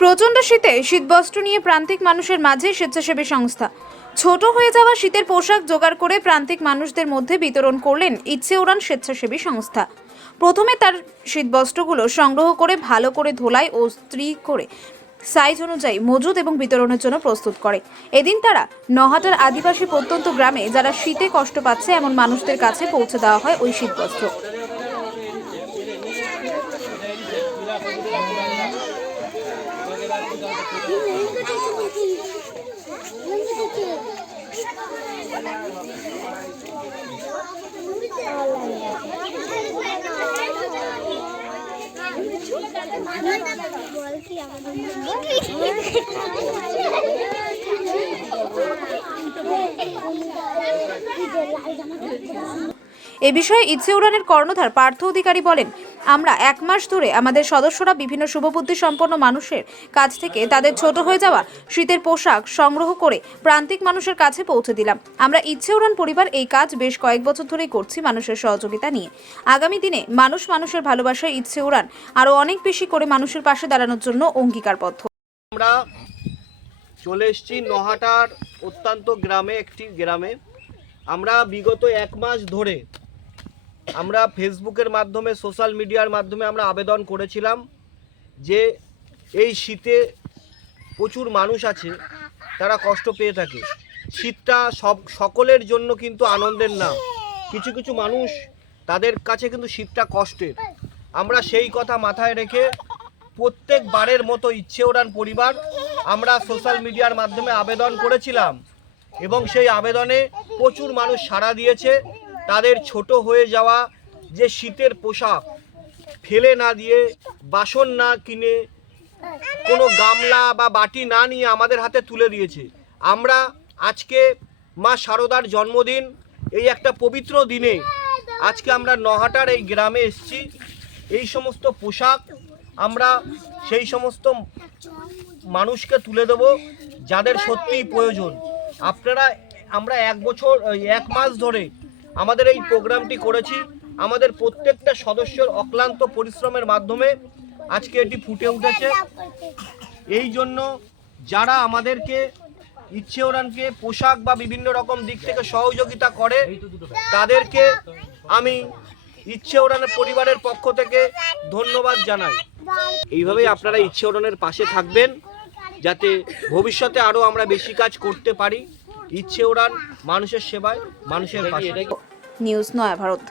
প্রচণ্ড শীতে শীতবস্ত্র নিয়ে প্রান্তিক মানুষের মাঝে স্বেচ্ছাসেবী সংস্থা ছোট হয়ে যাওয়া শীতের পোশাক জোগাড় করে প্রান্তিক মানুষদের মধ্যে বিতরণ করলেন ইচ্ছে উড়ান স্বেচ্ছাসেবী সংস্থা। প্রথমে তার শীতবস্ত্রগুলো সংগ্রহ করে ভালো করে ধোলাই ও ইস্ত্রি করে সাইজ অনুযায়ী মজুদ এবং বিতরণের জন্য প্রস্তুত করে। এদিন তারা নহাটার আদিবাসী প্রত্যন্ত গ্রামে যারা শীতে কষ্ট পাচ্ছে এমন মানুষদের কাছে পৌঁছে দেওয়া হয় ওই শীতবস্ত্র। এ বিষয়ে ইচ্ছে উড়ানের কর্ণধার পার্থ অধিকারী বলেন, আমরা 1 মাস ধরে আমাদের সদস্যরা বিভিন্ন শুভবুদ্ধি সম্পন্ন মানুষের কাছ থেকে তাদের ছোট হয়ে যাওয়া শীতের পোশাক সংগ্রহ করে প্রান্তিক মানুষের কাছে পৌঁছে দিলাম। আমরা ইচ্ছে উড়ান পরিবার এই কাজ বেশ কয়েক বছর ধরেই করছি মানুষের সহযোগিতা নিয়ে। আগামী দিনে মানুষের ভালোবাসায় ইচ্ছে উড়ান আরো অনেক বেশি করে মানুষের পাশে দাঁড়ানোর জন্য অঙ্গীকারবদ্ধ। আমরা চলে এসেছি নহাটার অত্যন্ত একটি গ্রামে। আমরা বিগত 1 মাস ধরে আমরা ফেসবুকের মাধ্যমে সোশ্যাল মিডিয়ার মাধ্যমে আমরা আবেদন করেছিলাম যে এই শীতে প্রচুর মানুষ আছে তারা কষ্ট পেয়ে থাকে। শীতটা সকলের জন্য কিন্তু আনন্দের না, কিছু কিছু মানুষ তাদের কাছে কিন্তু শীতটা কষ্টের। আমরা সেই কথা মাথায় রেখে প্রত্যেকবারের মতো ইচ্ছে উড়ান পরিবার আমরা সোশ্যাল মিডিয়ার মাধ্যমে আবেদন করেছিলাম এবং সেই আবেদনে প্রচুর মানুষ সাড়া দিয়েছে। তাদের ছোট হয়ে যাওয়া যে শীতের পোশাক ফেলে না দিয়ে, বাসন না কিনে, কোনো গামলা বা বাটি না নিয়ে আমাদের হাতে তুলে দিয়েছে। আমরা আজকে মা শারদার জন্মদিন, এই একটা পবিত্র দিনে আজকে আমরা নহাটার এই গ্রামে এসেছি। এই সমস্ত পোশাক আমরা সেই সমস্ত মানুষকে তুলে দেব যাদের সত্যিই প্রয়োজন। আমরা 1 মাস ধরে আমাদের এই প্রোগ্রামটি করেছি। আমাদের প্রত্যেকটা সদস্যর অক্লান্ত পরিশ্রমের মাধ্যমে আজকে এটি ফুটে উঠেছে। এই জন্য যারা আমাদেরকে ইচ্ছে উড়ানকে পোশাক বা বিভিন্ন রকম দিক থেকে সহযোগিতা করে তাদেরকে আমি ইচ্ছে উড়ানের পরিবারের পক্ষ থেকে ধন্যবাদ জানাই। এইভাবেই আপনারা ইচ্ছে উড়ানের পাশে থাকবেন যাতে ভবিষ্যতে আরও আমরা বেশি কাজ করতে পারি। ইচ্ছে উড়ান মানুষের সেবায়, মানুষের পাশে। নিউজ নয়া ভারত।